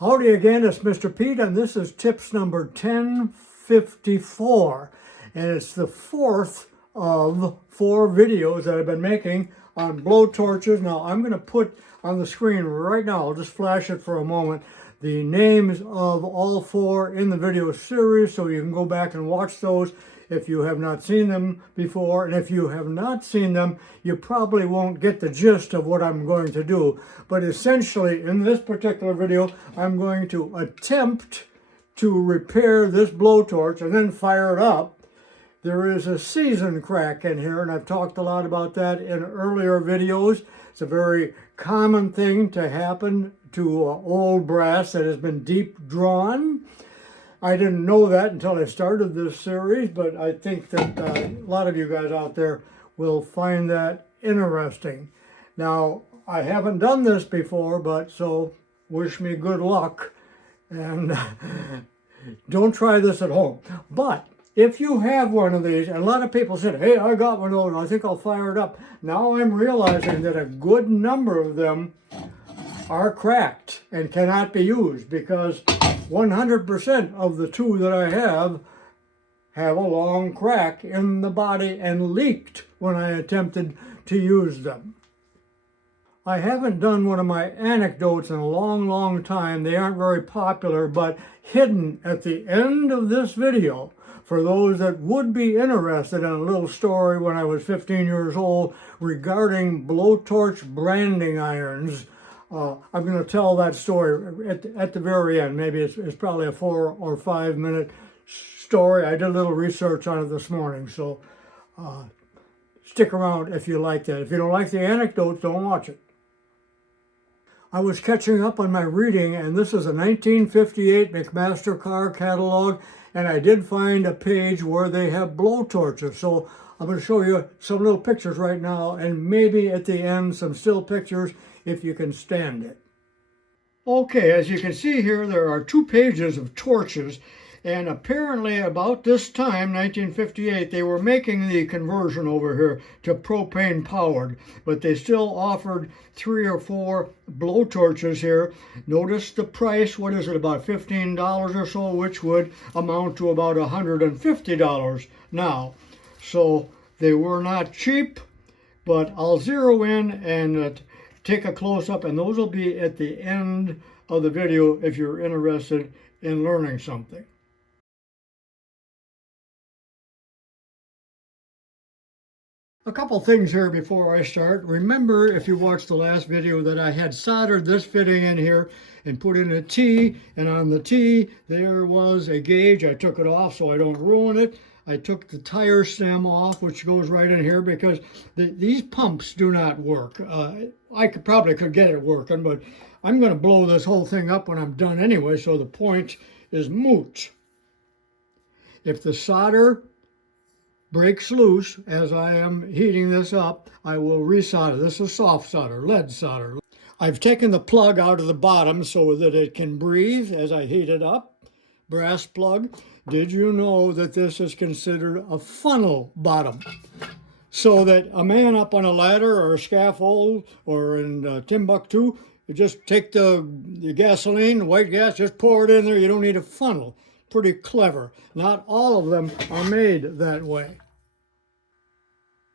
Howdy again, it's Mr. Pete, and this is tips number 1054. And it's the fourth of 4 videos that I've been making on blowtorches. Now, I'm going to put on the screen right now, I'll just flash it for a moment, the names of all 4 in the video series, so you can go back and watch those if you have not seen them before. And if you have not seen them, you probably won't get the gist of what I'm going to do. But essentially, in this particular video, I'm going to attempt to repair this blowtorch and then fire it up. There is a season crack in here, and I've talked a lot about that in earlier videos. It's a very common thing to happen to old brass that has been deep drawn. I didn't know that until I started this series, but I think that a lot of you guys out there will find that interesting. Now, I haven't done this before, but so wish me good luck, and don't try this at home. But if you have one of these, and a lot of people said, hey, I got one of those, I think I'll fire it up. Now I'm realizing that a good number of them are cracked and cannot be used because 100% of the 2 that I have a long crack in the body and leaked when I attempted to use them. I haven't done one of my anecdotes in a long time. They aren't very popular, but hidden at the end of this video, for those that would be interested in a little story when I was 15 years old regarding blowtorch branding irons. I'm going to tell that story at the very end. Maybe it's probably a 4 or 5 minute story. I did a little research on it this morning, so stick around if you like that. If you don't like the anecdotes, don't watch it. I was catching up on my reading, and this is a 1958 McMaster car catalog, and I did find a page where they have blowtorches. So I'm going to show you some little pictures right now, and maybe at the end some still pictures if you can stand it. Okay, as you can see here, there are 2 pages of torches, and apparently about this time, 1958, they were making the conversion over here to propane powered, but they still offered 3 or 4 blowtorches here. Notice the price, what is it, about $15 or so, which would amount to about $150 now. So they were not cheap, but I'll zero in and take a close-up, and those will be at the end of the video if you're interested in learning something. A couple things here before I start. Remember, if you watched the last video, that I had soldered this fitting in here and put in a T, and on the T there was a gauge. I took it off so I don't ruin it. I took the tire stem off, which goes right in here, because these pumps do not work. I probably could get it working, but I'm going to blow this whole thing up when I'm done anyway, so the point is moot. If the solder breaks loose as I am heating this up, I will resolder. This is soft solder, lead solder. I've taken the plug out of the bottom so that it can breathe as I heat it up. Brass plug. Did you know that this is considered a funnel bottom? So that a man up on a ladder or a scaffold or in Timbuktu, you just take the gasoline, the white gas, just pour it in there. You don't need a funnel. Pretty clever. Not all of them are made that way.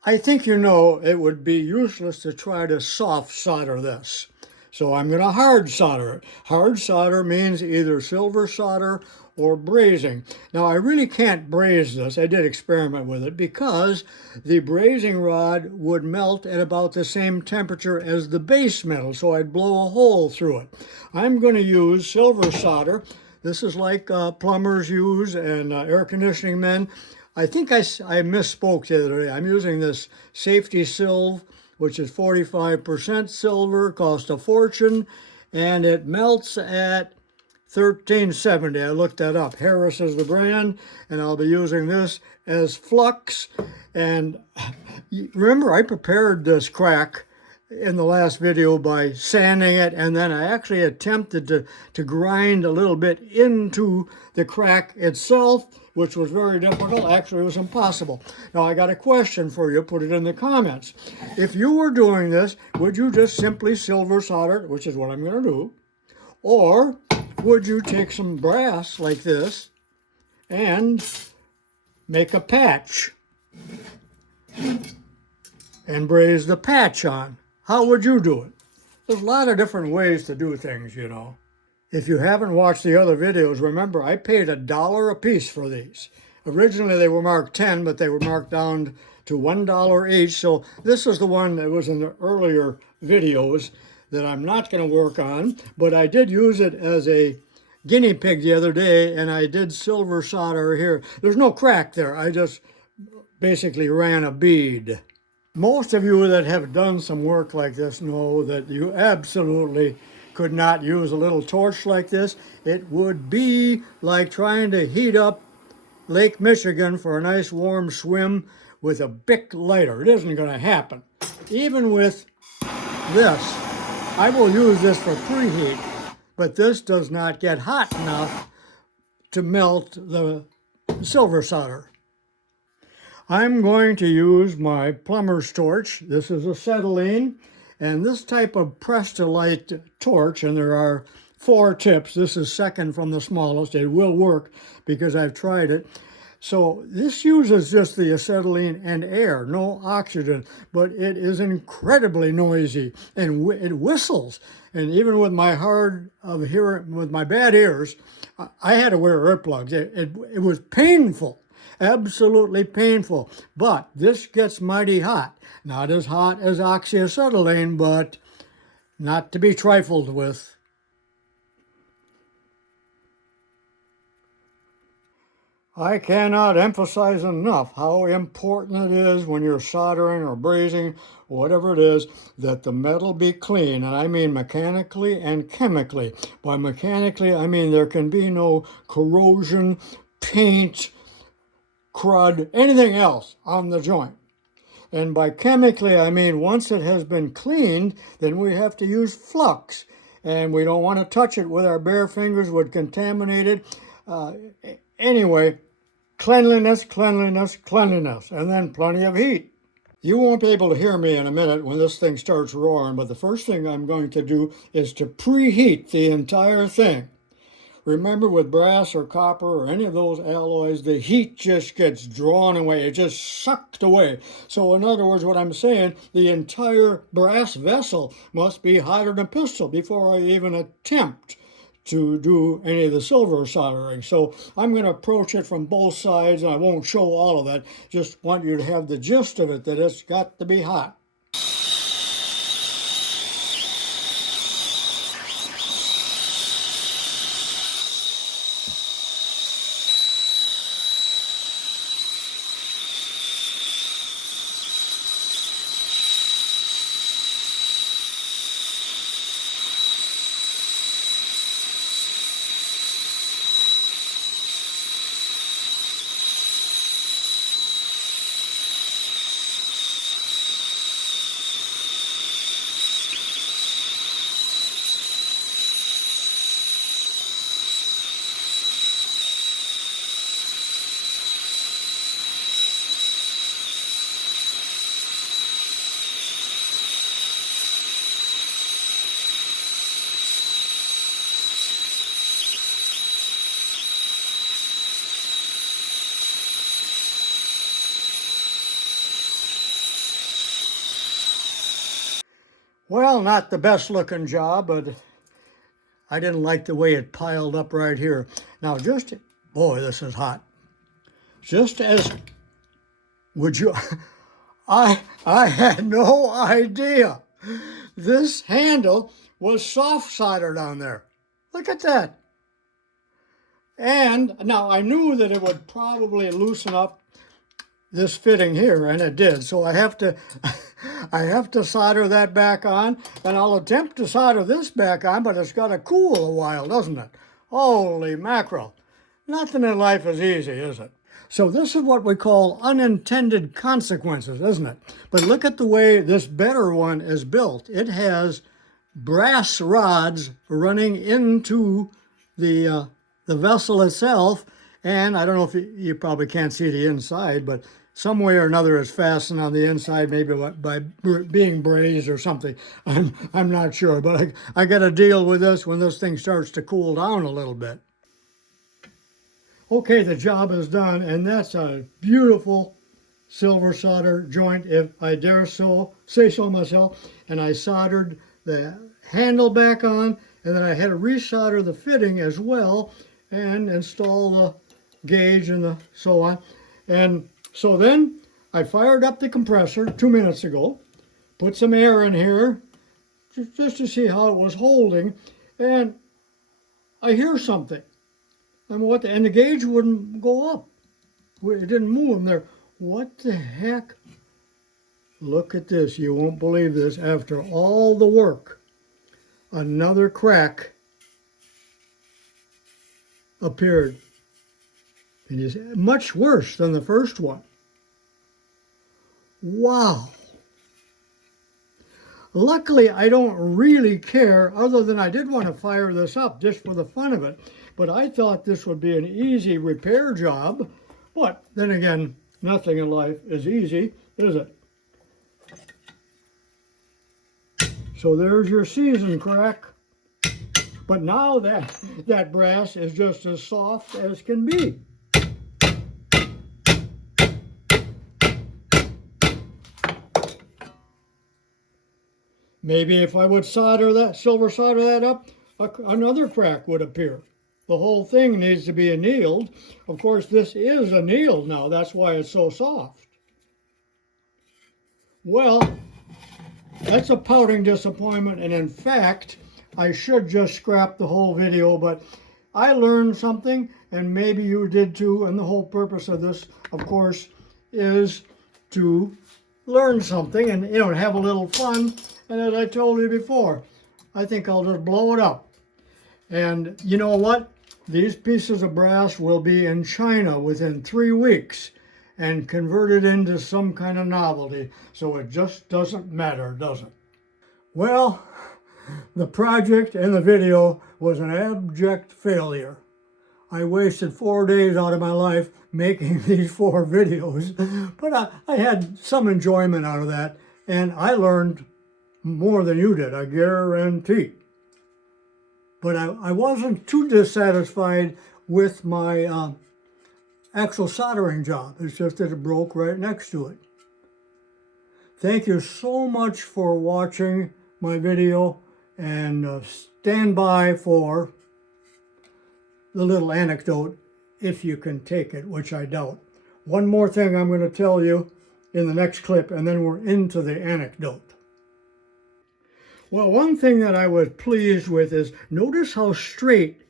I think you know it would be useless to try to soft solder this. So I'm going to hard solder it. Hard solder means either silver solder or brazing. Now, I really can't braze this. I did experiment with it because the brazing rod would melt at about the same temperature as the base metal, so I'd blow a hole through it. I'm going to use silver solder. This is like plumbers use and air conditioning men. I think I misspoke the other day. I'm using this Safety Silv, which is 45% silver, cost a fortune, and it melts at 1370. I looked that up. Harris is the brand, and I'll be using this as flux. And remember, I prepared this crack in the last video by sanding it, and then I actually attempted to grind a little bit into the crack itself, which was very difficult. Actually, it was impossible. Now, I got a question for you. Put it in the comments. If you were doing this, would you just simply silver solder it, which is what I'm going to do, or would you take some brass like this and make a patch and braze the patch on? How would you do it? There's a lot of different ways to do things, you know. If you haven't watched the other videos, remember I paid $1 a piece for these. Originally they were marked 10, but they were marked down to $1 each. So this is the one that was in the earlier videos that I'm not going to work on, but I did use it as a guinea pig the other day, and I did silver solder here. There's no crack there. I just basically ran a bead. Most of you that have done some work like this know that you absolutely could not use a little torch like this. It would be like trying to heat up Lake Michigan for a nice warm swim with a Bic lighter. It isn't going to happen. Even with this, I will use this for preheat, but this does not get hot enough to melt the silver solder. I'm going to use my plumber's torch. This is acetylene, and this type of press-to-light torch, and there are 4 tips. This is second from the smallest. It will work because I've tried it. So this uses just the acetylene and air, no oxygen, but it is incredibly noisy, and it whistles. And even with my hard of hearing, with my bad ears, I had to wear earplugs. It was painful. Absolutely painful, but this gets mighty hot. Not as hot as oxyacetylene, but not to be trifled with. I cannot emphasize enough how important it is when you're soldering or brazing, whatever it is, that the metal be clean. And I mean mechanically and chemically. By mechanically, I mean there can be no corrosion, paint, crud, anything else on the joint. And by chemically, I mean once it has been cleaned, then we have to use flux. And we don't want to touch it with our bare fingers, would contaminate it. Anyway, cleanliness, cleanliness, cleanliness, and then plenty of heat. You won't be able to hear me in a minute when this thing starts roaring, but the first thing I'm going to do is to preheat the entire thing. Remember, with brass or copper or any of those alloys, the heat just gets drawn away. It just sucked away. So in other words, what I'm saying, the entire brass vessel must be hotter than a pistol before I even attempt to do any of the silver soldering. So I'm going to approach it from both sides, and I won't show all of that. Just want you to have the gist of it, that it's got to be hot. Well, not the best looking job, but I didn't like the way it piled up right here. Now boy, this is hot. Just as, would you, I had no idea this handle was soft soldered on there. Look at that. And now I knew that it would probably loosen up this fitting here, and it did. So I have to solder that back on, and I'll attempt to solder this back on, but it's got to cool a while, doesn't it? Holy mackerel. Nothing in life is easy, is it? So this is what we call unintended consequences, isn't it? But look at the way this better one is built. It has brass rods running into the vessel itself, and I don't know if you probably can't see the inside, but some way or another is fastened on the inside, maybe by being brazed or something. I'm not sure, but I got to deal with this when this thing starts to cool down a little bit. Okay, the job is done, and that's a beautiful silver solder joint, if I dare say so myself. And I soldered the handle back on, and then I had to resolder the fitting as well and install the gauge and so on. And so then I fired up the compressor 2 minutes ago, put some air in here just to see how it was holding, and I hear something. And the gauge wouldn't go up. It didn't move in there. What the heck? Look at this. You won't believe this. After all the work, another crack appeared. And it's much worse than the first one. Wow. Luckily, I don't really care, other than I did want to fire this up just for the fun of it. But I thought this would be an easy repair job. But then again, nothing in life is easy, is it? So there's your season crack. But now that brass is just as soft as can be. Maybe if I would silver solder that up, another crack would appear. The whole thing needs to be annealed. Of course, this is annealed now. That's why it's so soft. Well, that's a pouting disappointment. And in fact, I should just scrap the whole video, but I learned something, and maybe you did too. And the whole purpose of this, of course, is to learn something and, have a little fun. And as I told you before, I think I'll just blow it up. And you know what? These pieces of brass will be in China within 3 weeks and converted into some kind of novelty. So it just doesn't matter, does it? Well, the project and the video was an abject failure. I wasted 4 days out of my life making these 4 videos, but I had some enjoyment out of that, and I learned more than you did, I guarantee. But I wasn't too dissatisfied with my actual soldering job. It's just that it broke right next to it. Thank you so much for watching my video, and stand by for the little anecdote, if you can take it, which I doubt. One more thing I'm going to tell you in the next clip, and then we're into the anecdote. Well, one thing that I was pleased with is, notice how straight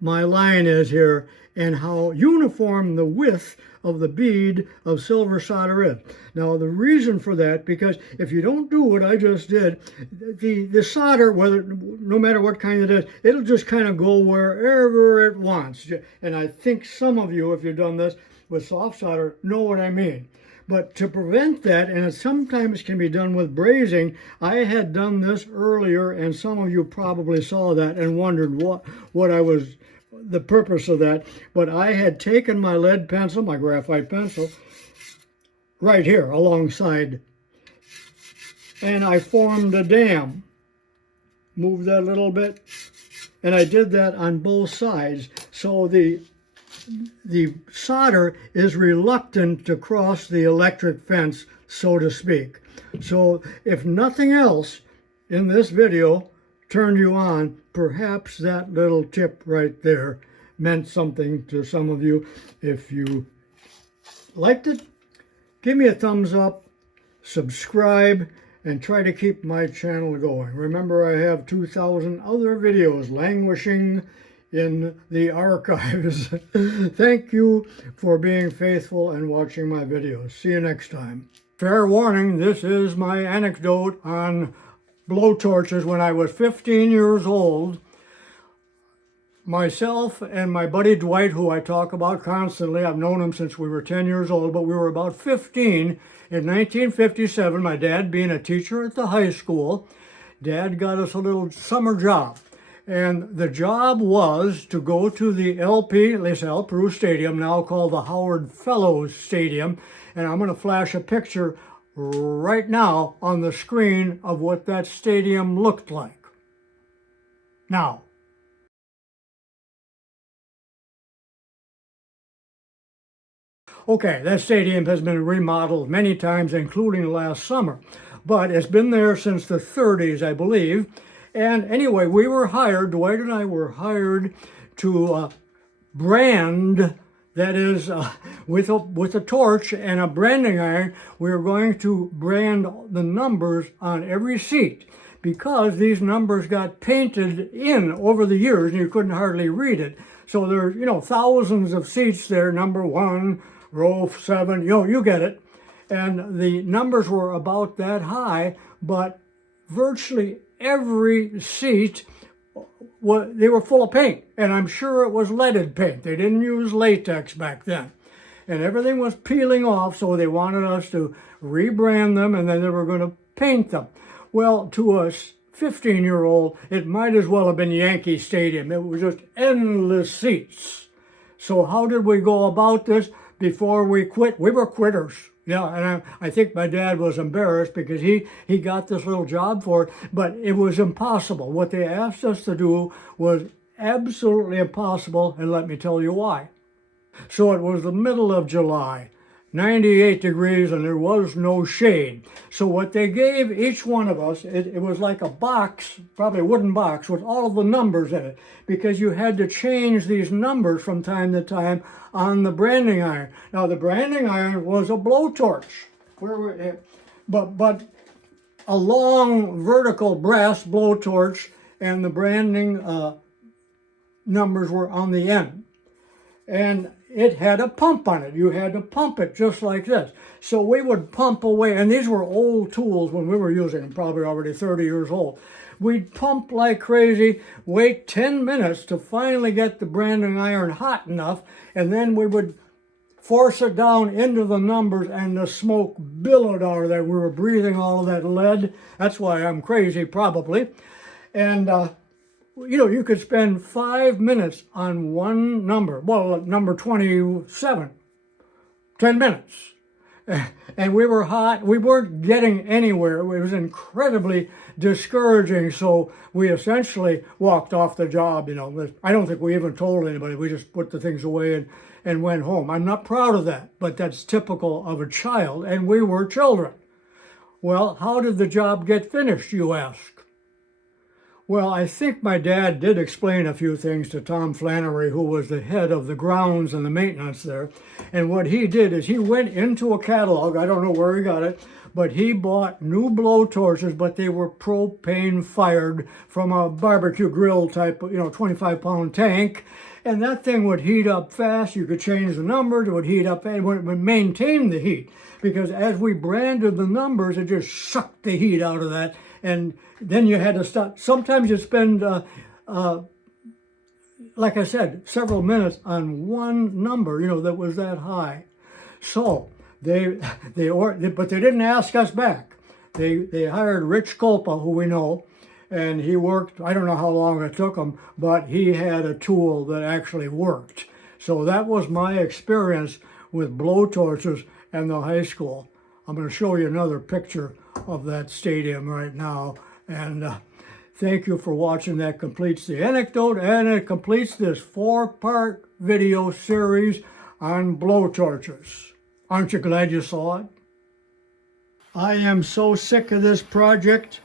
my line is here and how uniform the width of the bead of silver solder is. Now, the reason for that, because if you don't do what I just did, the solder, no matter what kind it is, it'll just kind of go wherever it wants. And I think some of you, if you've done this with soft solder, know what I mean. But to prevent that, and it sometimes can be done with brazing, I had done this earlier, and some of you probably saw that and wondered what I was, the purpose of that. But I had taken my lead pencil, my graphite pencil, right here alongside, and I formed a dam. Move that a little bit, and I did that on both sides. So the solder is reluctant to cross the electric fence, so to speak. So if nothing else in this video turned you on, perhaps that little tip right there meant something to some of you. If you liked it, give me a thumbs up, subscribe, and try to keep my channel going. Remember, I have 2,000 other videos languishing in the archives. Thank you for being faithful and watching my videos. See you next time. Fair warning, this is my anecdote on blowtorches. When I was 15 years old, myself and my buddy Dwight, who I talk about constantly, I've known him since we were 10 years old, but we were about 15 in 1957, my dad being a teacher at the high school. Dad got us a little summer job. And the job was to go to the LP, LaSalle Peru Stadium, now called the Howard Fellows Stadium. And I'm going to flash a picture right now on the screen of what that stadium looked like. Now, okay, that stadium has been remodeled many times, including last summer, but it's been there since the 30s, I believe. And anyway, we were hired, Dwight and I were hired to brand, that is, with a torch and a branding iron, we were going to brand the numbers on every seat, because these numbers got painted in over the years and you couldn't hardly read it. So there's, thousands of seats there, number 1, row 7, you get it. And the numbers were about that high, but virtually every seat, they were full of paint, and I'm sure it was leaded paint. They didn't use latex back then. And everything was peeling off, so they wanted us to rebrand them, and then they were going to paint them. Well, to a 15-year-old, it might as well have been Yankee Stadium. It was just endless seats. So how did we go about this before we quit? We were quitters. Yeah, and I think my dad was embarrassed because he got this little job for it, but it was impossible. What they asked us to do was absolutely impossible, and let me tell you why. So it was the middle of July, 98 degrees, and there was no shade. So what they gave each one of us, it was like a box, probably a wooden box, with all of the numbers in it, because you had to change these numbers from time to time on the branding iron. Now the branding iron was a blowtorch, but a long vertical brass blowtorch, and the branding numbers were on the end. And it had a pump on it. You had to pump it just like this. So we would pump away, and these were old tools when we were using them, probably already 30 years old. We'd pump like crazy, wait 10 minutes to finally get the branding iron hot enough, and then we would force it down into the numbers, and the smoke billowed out of there. We were breathing all of that lead. That's why I'm crazy, probably. And you could spend 5 minutes on one number. Well, number 27, 10 minutes. And we were hot. We weren't getting anywhere. It was incredibly discouraging. So we essentially walked off the job, I don't think we even told anybody. We just put the things away and went home. I'm not proud of that, but that's typical of a child, and we were children. Well, how did the job get finished, you ask? Well, I think my dad did explain a few things to Tom Flannery, who was the head of the grounds and the maintenance there. And what he did is he went into a catalog, I don't know where he got it, but he bought new blowtorches, but they were propane fired from a barbecue grill type, 25-pound tank. And that thing would heat up fast. You could change the numbers, it would heat up, and it would maintain the heat. Because as we branded the numbers, it just sucked the heat out of that. And then you had to stop. Sometimes you spend, like I said, several minutes on one number, that was that high. So but they didn't ask us back. They hired Rich Kolpa, who we know, and he worked, I don't know how long it took him, but he had a tool that actually worked. So that was my experience with blowtorches and the high school. I'm going to show you another picture of that stadium right now, and thank you for watching. That completes the anecdote, and it completes this 4-part video series on blowtorches. Aren't you glad you saw it? I am so sick of this project.